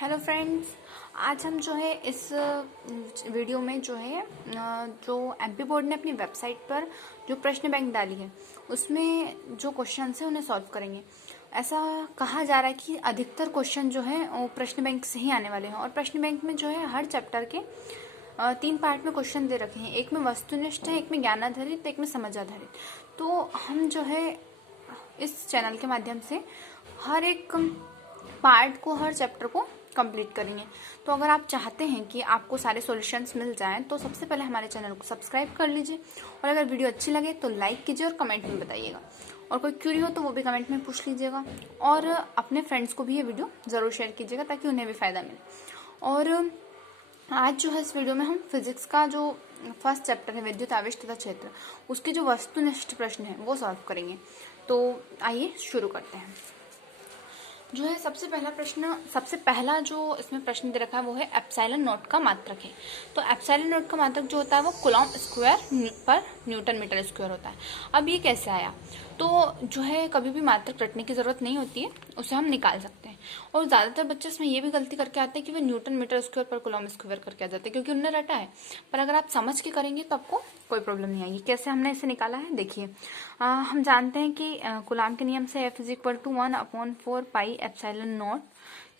Hello friends, आज हम जो है इस वीडियो में जो है जो एमपी बोर्ड ने अपनी वेबसाइट पर जो प्रश्न बैंक डाली है उसमें जो क्वेश्चन है उन्हें सॉल्व करेंगे। ऐसा कहा जा रहा है कि अधिकतर क्वेश्चन जो है वो प्रश्न बैंक से ही आने वाले हैं और प्रश्न बैंक में जो है हर चैप्टर के 3 पार्ट में क्वेश्चन दे रखे हैं। एक में वस्तुनिष्ठ है, एक में ज्ञान आधारित, एक में समझ आधारित। तो हम जो है इस चैनल के माध्यम से हर एक पार्ट को, हर चैप्टर को कंप्लीट करेंगे। तो अगर आप चाहते हैं कि आपको सारे सॉल्यूशंस मिल जाएं तो सबसे पहले हमारे चैनल को सब्सक्राइब कर लीजिए और अगर वीडियो अच्छी लगे तो लाइक कीजिए और कमेंट में बताइएगा। और कोई क्यूरी हो तो वो भी कमेंट में पूछ लीजिएगा और अपने फ्रेंड्स को भी ये वीडियो ज़रूर शेयर कीजिएगा ताकि उन्हें भी फ़ायदा मिले। और आज जो है इस वीडियो में हम फिजिक्स का जो फर्स्ट चैप्टर है विद्युत आवेश तथा क्षेत्र, उसके जो वस्तुनिष्ठ प्रश्न है वो सॉल्व करेंगे। तो आइए शुरू करते हैं। जो है सबसे पहला जो इसमें प्रश्न दे रखा है वो है एप्सिलॉन नॉट का मात्रक है। तो एप्सिलॉन नॉट का मात्रक जो होता है वो कूलॉम स्क्वायर पर न्यूटन मीटर स्क्वायर होता है। अब ये कैसे आया? तो जो है कभी भी मात्रक रटने की जरूरत नहीं होती है, उसे हम निकाल सकते हैं। और ज्यादातर बच्चे इसमें ये भी गलती करके आते हैं कि वे न्यूटन मीटर स्क्वायर पर कूलॉम स्क्वायर करके आ जाते हैं क्योंकि उन्होंने रटा है। पर अगर आप समझ के करेंगे तो आपको कोई प्रॉब्लम नहीं आएगी। कैसे हमने इसे निकाला है देखिए। हम जानते हैं कि कूलॉम के नियम से F is equal to 1/4 pi epsilon not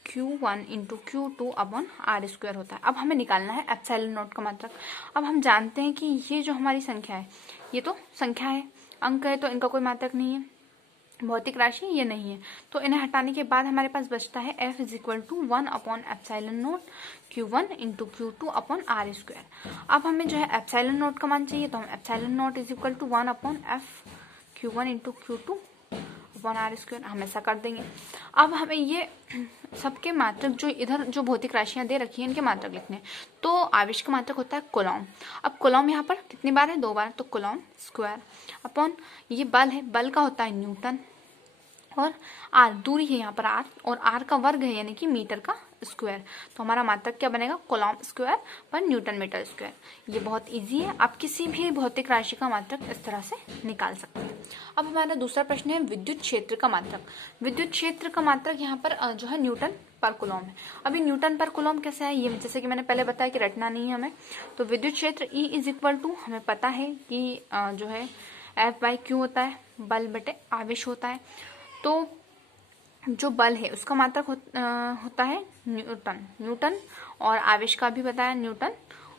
Q1 into Q2 upon R square होता है। अब हमें निकालना है एप्सिलॉन नॉट का मात्रक। अब हम जानते हैं कि ये जो हमारी संख्या है ये तो संख्या है, अंक है, तो इनका कोई मात्रक नहीं है। भौतिक राशि ये नहीं है, तो इन्हें हटाने के बाद हमारे पास बचता है F इज इक्वल टू 1/एप्सिलॉन not Q1 into Q2 upon R square. अब हमें जो है एप्सिलॉन नॉट का मान चाहिए, तो हम epsilon not is equal to 1/F Q1 into Q2 upon R square हम ऐसा कर देंगे। अब हमें ये सबके मात्रक जो इधर जो भौतिक राशियां दे रखी हैं इनके मात्रक लिखने हैं। तो आवेश का मात्रक होता है कूलॉम। अब कूलॉम यहाँ पर कितनी बार है? 2 बार, तो कूलॉम स्क्वायर अपॉन ये बल है, बल का होता है न्यूटन, और आर दूरी है यहाँ पर आर, और आर का वर्ग है यानी कि मीटर का स्क्वायर। तो हमारा मात्रक क्या बनेगा? कूलॉम स्क्वायर पर न्यूटन मीटर स्क्वायर। ये बहुत इजी है, आप किसी भी भौतिक राशि का मात्रक इस तरह से निकाल सकते हैं। अब हमारा दूसरा प्रश्न है विद्युत क्षेत्र का मात्रक। विद्युत क्षेत्र का मात्रक यहाँ पर जो है न्यूटन पर कूलॉम है। अभी न्यूटन पर कूलॉम कैसे है? ये जैसे कि मैंने पहले बताया कि रटना नहीं है हमें। तो विद्युत क्षेत्र E इज इक्वल टू, हमें पता है कि जो है F/Q होता है, बल बटे आवेश होता है। तो जो बल है उसका मात्रक होता है न्यूटन, और आवेश का भी बताया न्यूटन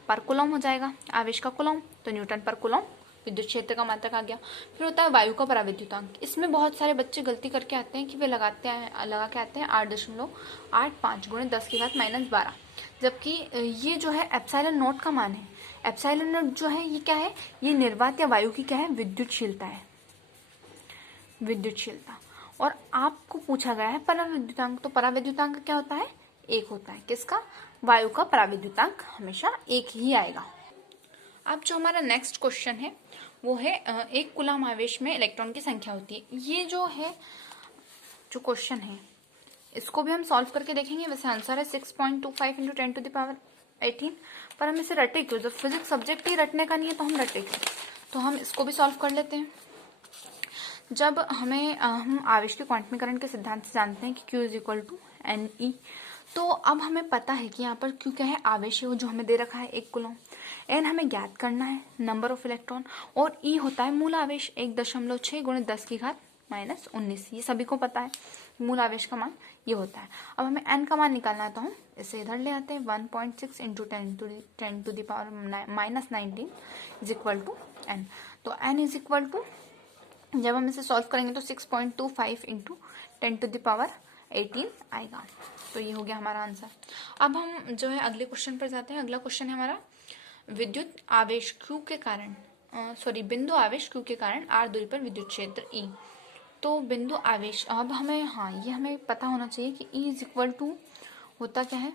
पर कूलॉम हो जाएगा, आवेश का कूलॉम, तो न्यूटन पर कूलॉम विद्युत क्षेत्र का मात्रक आ गया। फिर होता है वायु का पराविद्युतांक। इसमें बहुत सारे बच्चे गलती करके आते हैं कि वे लगा के आते हैं 8.85 गुणे 10⁻12, जबकि ये जो है एप्सिलॉन नॉट का मान है। एप्सिलॉन नॉट जो है ये क्या है? ये निर्वात या वायु की क्या है? विद्युतशीलता है, विद्युतशीलता। और आपको पूछा गया है पराविद्युतांक, तो पराविद्युतांक क्या होता है? 1 होता है। किसका? वायु का पराविद्युतांक हमेशा 1 ही आएगा। अब जो हमारा नेक्स्ट क्वेश्चन है वो है एक कूलॉम आवेश में इलेक्ट्रॉन की संख्या होती है। ये जो है जो क्वेश्चन है इसको भी हम सॉल्व करके देखेंगे। वैसे आंसर है 6.25 इंटू 10⁻18, पर हम इसे रटे क्यों? जब फिजिक्स सब्जेक्ट ही रटने का नहीं है तो हम रटे क्यों? तो हम इसको भी सॉल्व कर लेते हैं। जब हम आवेश के क्वांटमीकरण के सिद्धांत से जानते हैं कि Q is equal to NE, तो अब हमें पता है कि यहाँ पर Q क्या है? आवेश है, वो जो हमें दे रखा है 1 कूलॉम। N हमें ज्ञात करना है, नंबर ऑफ इलेक्ट्रॉन, और E होता है मूल आवेश 1.6 गुणे 10⁻−19। ये सभी को पता है, मूल आवेश का मान ये होता है। अब हमें N का मान निकालना है तो हम इसे इधर ले आते हैं। 1.6 into 10⁻19 is equal to N। तो N इज इक्वल टू, जब हम इसे सॉल्व करेंगे तो 6.25 इंटू 10⁻18 आएगा। तो ये हो गया हमारा आंसर। अब हम जो है अगले क्वेश्चन पर जाते हैं। अगला क्वेश्चन है हमारा विद्युत आवेश Q के कारण बिंदु आवेश Q के कारण R दूरी पर विद्युत क्षेत्र E। तो बिंदु आवेश, अब हमें ये हमें पता होना चाहिए कि E इज इक्वल टू होता क्या है?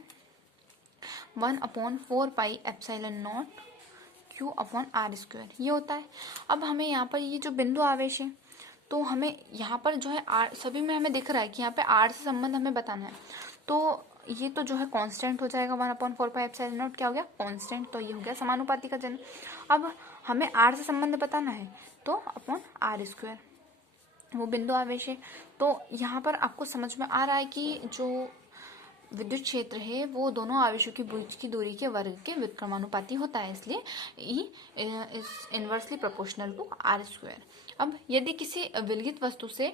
1/4 pi epsilon not Q upon R square, ये होता है। अब हमें यहाँ पर ये जो बिंदु आवेश है तो हमें यहाँ पर जो है R, सभी में हमें दिख रहा है कि यहाँ पे R से संबंध हमें बताना है। तो ये तो जो है कांस्टेंट हो जाएगा, 1/4 पाई एप्सिलॉन नॉट क्या हो गया? कांस्टेंट। तो ये हो गया समानुपाती का चिन्ह। अब हमें R से संबंध बताना है तो अपॉन R स्क्वायर, वो बिंदु आवेश है। तो यहाँ पर आपको समझ में आ रहा है कि जो विद्युत क्षेत्र है वो दोनों आवेशों के बीच की दूरी के वर्ग के व्युत्क्रमानुपाती होता है, इसलिए E is inversely proportional to R square. अब यदि किसी विलगित वस्तु से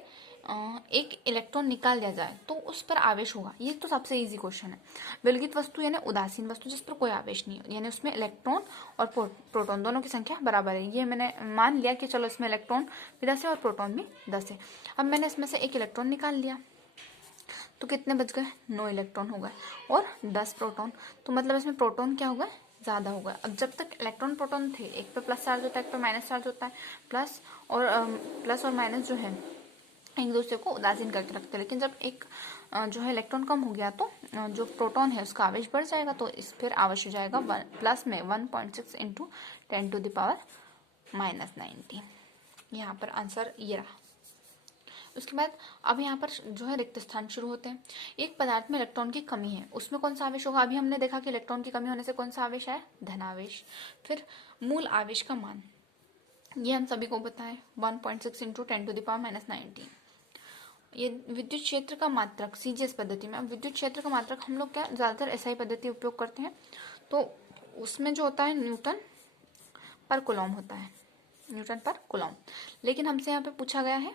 एक इलेक्ट्रॉन निकाल दिया जाए तो उस पर आवेश होगा। ये तो सबसे इजी क्वेश्चन है। विलगित वस्तु यानी उदासीन वस्तु जिस पर कोई आवेश नहीं हो, यानी उसमें इलेक्ट्रॉन और प्रोटॉन दोनों की संख्या बराबर है। ये मैंने मान लिया कि चलो इसमें इलेक्ट्रॉन भी 10 है और प्रोटॉन भी 10 है। अब मैंने इसमें से एक इलेक्ट्रॉन निकाल लिया तो कितने बच गए, 9 इलेक्ट्रॉन हो गए और 10 प्रोटॉन। तो मतलब इसमें प्रोटॉन क्या हो गए, ज़्यादा हो गए। अब जब तक इलेक्ट्रॉन प्रोटॉन थे, एक पे प्लस चार्ज होता है, एक पे माइनस चार्ज होता है, प्लस और माइनस जो है एक दूसरे को उदासीन करके रखते हैं। लेकिन जब एक जो है इलेक्ट्रॉन कम हो गया तो जो प्रोटॉन है उसका आवेश बढ़ जाएगा, तो इस फिर आवेश हो जाएगा प्लस में 1.6 इंटू 10⁻⁻90। यहाँ पर आंसर ये रहा। उसके बाद अब यहाँ पर जो है रिक्त स्थान शुरू होते हैं। एक पदार्थ में इलेक्ट्रॉन की कमी है, उसमें कौन सा आवेश होगा। अभी हमने देखा कि इलेक्ट्रॉन की कमी होने से कौन सा आवेश है, धनावेश। फिर मूल आवेश का मान, ये हम सभी को पता है 1.6 इंटू 10⁻⁻90। ये विद्युत क्षेत्र का मात्रक सीजीएस पद्धति में। अब विद्युत क्षेत्र का मात्रक हम लोग क्या ज़्यादातर एसआई पद्धति उपयोग करते हैं, तो उसमें जो होता है न्यूटन पर कूलॉम होता है, न्यूटन पर कूलॉम। लेकिन हमसे यहाँ पे पूछा गया है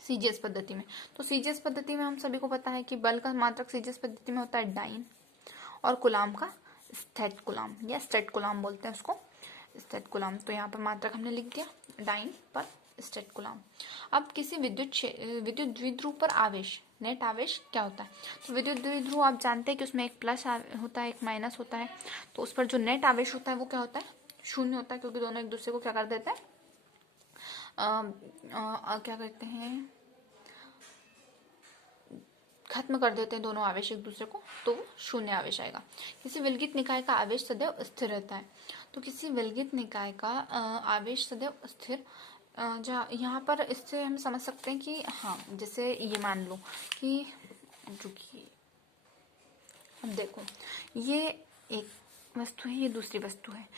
सीजीएस पद्धति में। तो सीजीएस पद्धति में हम सभी को पता है कि बल का मात्रक सीजीएस पद्धति में होता है डाइन, और कूलॉम का स्टेट कूलॉम या स्टेट कूलॉम बोलते हैं उसको, स्टेट कूलॉम। तो यहाँ पर मात्रक हमने लिख दिया डाइन पर स्टेट कूलॉम। अब किसी विद्युत द्विध्रुव पर आवेश, नेट आवेश क्या होता है। तो विद्युत द्विध्रुव आप जानते हैं कि उसमें एक प्लस होता है, एक माइनस होता है। तो उस पर जो नेट आवेश होता है वो क्या होता है, शून्य होता है, क्योंकि दोनों एक दूसरे को क्या कर देते हैं, क्या करते हैं, खत्म कर देते हैं दोनों आवेश एक दूसरे को, तो शून्य आवेश आएगा। किसी विलगित निकाय का आवेश सदैव स्थिर रहता है। तो किसी विलगित निकाय का आवेश सदैव स्थिर, जहाँ यहाँ पर इससे हम समझ सकते हैं कि हाँ, जैसे ये मान लो कि रुकिए, अब देखो ये एक वस्तु है, ये दूसरी वस्तु है।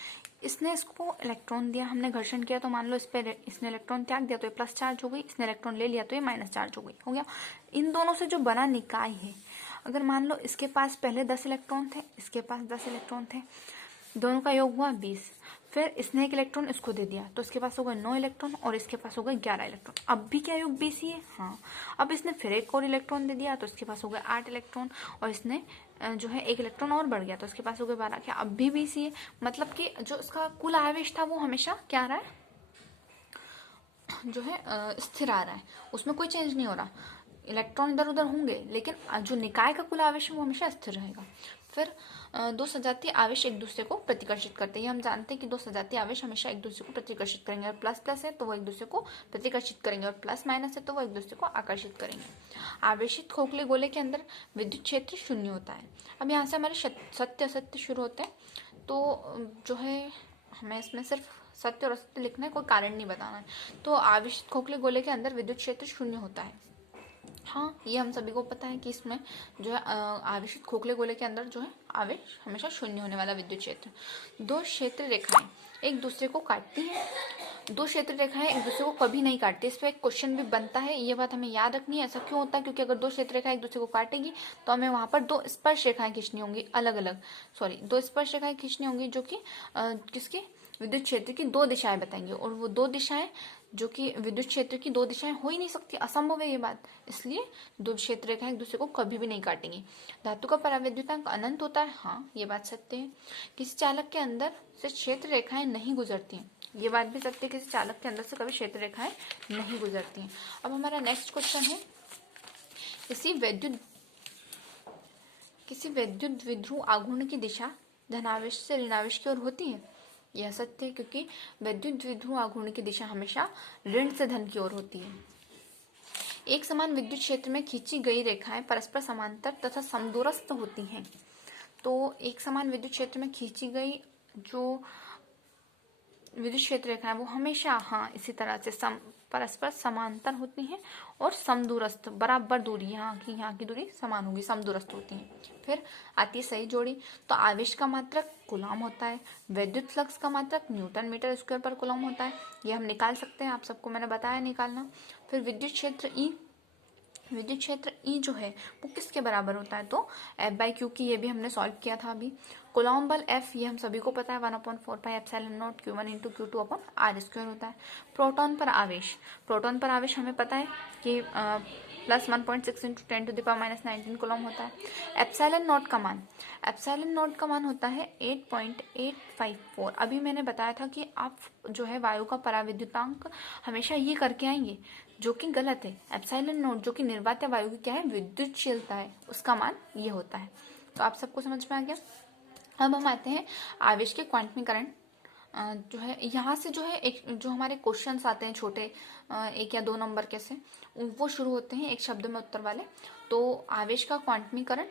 इसने इसको इलेक्ट्रॉन दिया, हमने घर्षण किया, तो मान लो इस पर इसने इलेक्ट्रॉन त्याग दिया तो ये प्लस चार्ज हो गई, इसने इलेक्ट्रॉन ले लिया तो ये माइनस चार्ज हो गई, हो गया। इन दोनों से जो बना निकाय है, अगर मान लो इसके पास पहले 10 इलेक्ट्रॉन थे, इसके पास 10 इलेक्ट्रॉन थे, दोनों का योग हुआ 20, फिर इसने एक इलेक्ट्रॉन इसको दे दिया तो इसके पास हो गए 9 इलेक्ट्रॉन और इसके पास हो गए 11 इलेक्ट्रॉन। अब भी क्या योग 20 ही है, हाँ। अब इसने फिर एक और इलेक्ट्रॉन दे दिया तो इसके पास हो गए 8 इलेक्ट्रॉन, और इसने जो है एक इलेक्ट्रॉन और बढ़ गया तो इसके पास हो गए 12। क्या अब भी 20 ही है, मतलब कि जो इसका कुल आवेश था वो हमेशा क्या आ रहा है, जो है स्थिर आ रहा है, उसमें कोई चेंज नहीं हो रहा। इलेक्ट्रॉन इधर उधर होंगे लेकिन जो निकाय का कुल आवेश है वो हमेशा स्थिर रहेगा। फिर दो सजातीय आवेश एक दूसरे को प्रतिकर्षित करते हैं। हम जानते हैं कि दो सजातीय आवेश हमेशा एक दूसरे को प्रतिकर्षित करेंगे, और प्लस प्लस है तो वो एक दूसरे को प्रतिकर्षित करेंगे, और प्लस माइनस है तो वो एक दूसरे को आकर्षित करेंगे। आवेशित खोखले गोले के अंदर विद्युत क्षेत्र शून्य होता है। अब यहाँ से हमारे सत्य असत्य शुरू होते हैं, तो जो है हमें इसमें सिर्फ सत्य और असत्य लिखना है, कोई कारण नहीं बताना है। तो आवेशित खोखले गोले के अंदर विद्युत क्षेत्र शून्य होता है। हाँ, ये हम सभी को पता है कि इसमें जो है आवेशित खोखले गोले के अंदर जो है आवेश हमेशा शून्य होने वाला विद्युत क्षेत्र। दो क्षेत्र रेखाएं एक दूसरे को काटती हैं, दो क्षेत्र रेखाएं एक दूसरे को कभी नहीं काटती। इस पर एक क्वेश्चन भी बनता है, ये बात हमें याद रखनी है। ऐसा क्यों होता है, क्योंकि अगर दो क्षेत्र रेखाएं एक दूसरे को काटेगी तो हमें वहां पर दो स्पर्श रेखाएं खींचनी होंगी, अलग अलग, दो स्पर्श रेखाएं खींचनी होंगी जो कि किसकी, विद्युत क्षेत्र की दो दिशाएं बताएंगे, और वो दो दिशाएं जो कि विद्युत क्षेत्र की दो दिशाएं हो ही नहीं सकती, असंभव है ये बात। इसलिए दो क्षेत्र रेखाएं एक दूसरे को कभी भी नहीं काटेंगी। धातु का परावैद्युतांक अनंत होता है, हाँ ये बात सत्य है। किसी चालक के अंदर से क्षेत्र रेखाएं नहीं गुजरती हैं, ये बात भी सत्य है, किसी चालक के अंदर से कभी क्षेत्र रेखाएं नहीं गुजरती हैं। अब हमारा नेक्स्ट क्वेश्चन है, किसी वैद्युत द्विध्रुव आघूर्ण की दिशा धनावेश से ऋणावेश की ओर होती है। यह सत्य है, क्योंकि वैद्युत द्विध्रुव आघूर्ण की दिशा हमेशा ऋण से धन की ओर होती है। एक समान विद्युत क्षेत्र में खींची गई रेखाएं परस्पर समांतर तथा समदूरस्थ होती हैं। तो एक समान विद्युत क्षेत्र में खींची गई जो विद्युत क्षेत्र रेखाएं वो हमेशा हाँ इसी तरह से परस्पर समांतर होती हैं और समदूरस्थ, बराबर दूरी, यहाँ की दूरी समान होगी, समदूरस्थ होती हैं। फिर आती है सही जोड़ी। तो आवेश का मात्रक कूलॉम होता है, वैद्युत फ्लक्स का मात्रक न्यूटन मीटर स्क्वायर पर कूलॉम होता है, ये हम निकाल सकते हैं, आप सबको मैंने बताया निकालना। फिर विद्युत क्षेत्र ई विद्युत क्षेत्र ई जो है वो किसके बराबर होता है, तो एफ बाई क्यू की, ये भी हमने सॉल्व किया था अभी। कूलॉम बल एफ, ये हम सभी को पता है 1/4πε0 Q1 × Q2/r² होता है। प्रोटॉन पर आवेश, प्रोटॉन पर आवेश हमें पता है कि प्लस 1.6 × 10⁻19 कूलॉम होता है। एप्सिलॉन नॉट का मान, एप्सिलॉन नॉट का मान होता है 8.854। अभी मैंने बताया था कि आप जो है वायु का पराविद्युतांक हमेशा ये करके आएंगे, जो कि गलत है। एप्सिलॉन नॉट जो कि निर्वात वायु की क्या है, विद्युतशीलता है, उसका मान ये होता है। तो आप सबको समझ में आ गया। अब हम आते हैं आवेश के क्वांटमीकरण। जो है यहाँ से जो है एक जो हमारे क्वेश्चंस आते हैं छोटे 1 या 2 नंबर के से, वो शुरू होते हैं एक शब्द में उत्तर वाले। तो आवेश का क्वांटमीकरण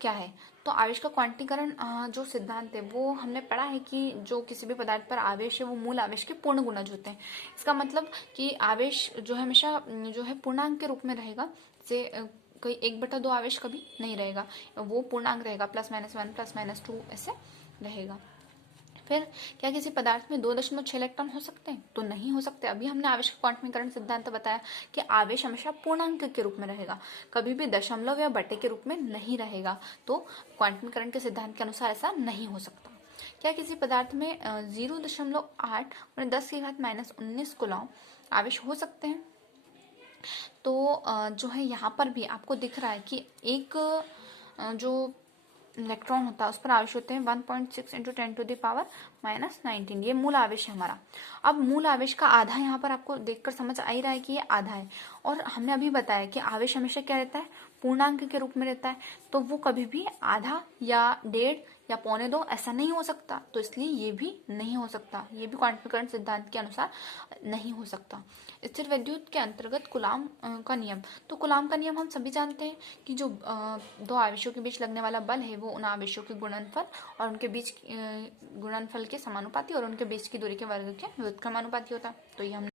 क्या है, तो आवेश का क्वांटीकरण जो सिद्धांत है वो हमने पढ़ा है कि जो किसी भी पदार्थ पर आवेश है वो मूल आवेश के पूर्ण गुणज होते हैं। इसका मतलब कि आवेश जो है हमेशा जो है पूर्णांक के रूप में रहेगा, से कोई 1/2 आवेश कभी नहीं रहेगा, वो पूर्णांक रहेगा, +-1 +-2 ऐसे रहेगा। फिर क्या किसी पदार्थ में 2.6 इलेक्ट्रॉन हो सकते हैं, तो नहीं हो सकते। अभी हमने आवेश का क्वांटमीकरण सिद्धांत बताया कि आवेश हमेशा पूर्णांक के रूप में रहेगा, कभी भी दशमलव या बटे के रूप में नहीं रहेगा। तो क्वांटमीकरण के सिद्धांत के अनुसार ऐसा नहीं हो सकता। क्या किसी पदार्थ में 0.8 और 10⁻−19 कूलॉम आवेश हो सकते हैं, तो जो है यहाँ पर भी आपको दिख रहा है कि एक जो इलेक्ट्रॉन होता है उस पर आवेश होते हैं 1.6 × 10⁻−19। ये मूल आवेश है हमारा। अब मूल आवेश का आधा यहाँ पर आपको देखकर समझ आ ही रहा है कि ये आधा है, और हमने अभी बताया कि आवेश हमेशा क्या रहता है, पूर्णांक के रूप में रहता है, तो वो कभी भी आधा या 1.5 या 1.25 ऐसा नहीं हो सकता, तो इसलिए ये भी नहीं हो सकता, ये भी क्वांटमीकरण सिद्धांत के अनुसार नहीं हो सकता। स्थिर विद्युत के अंतर्गत कूलॉम का नियम, तो कूलॉम का नियम हम सभी जानते हैं कि जो दो आवेशों के बीच लगने वाला बल है वो उन आवेशों के गुणनफल और उनके बीच गुणनफल के समानुपाती और उनके बीच की दूरी के वर्ग के व्युत्क्रमानुपाती होता है। तो ये हम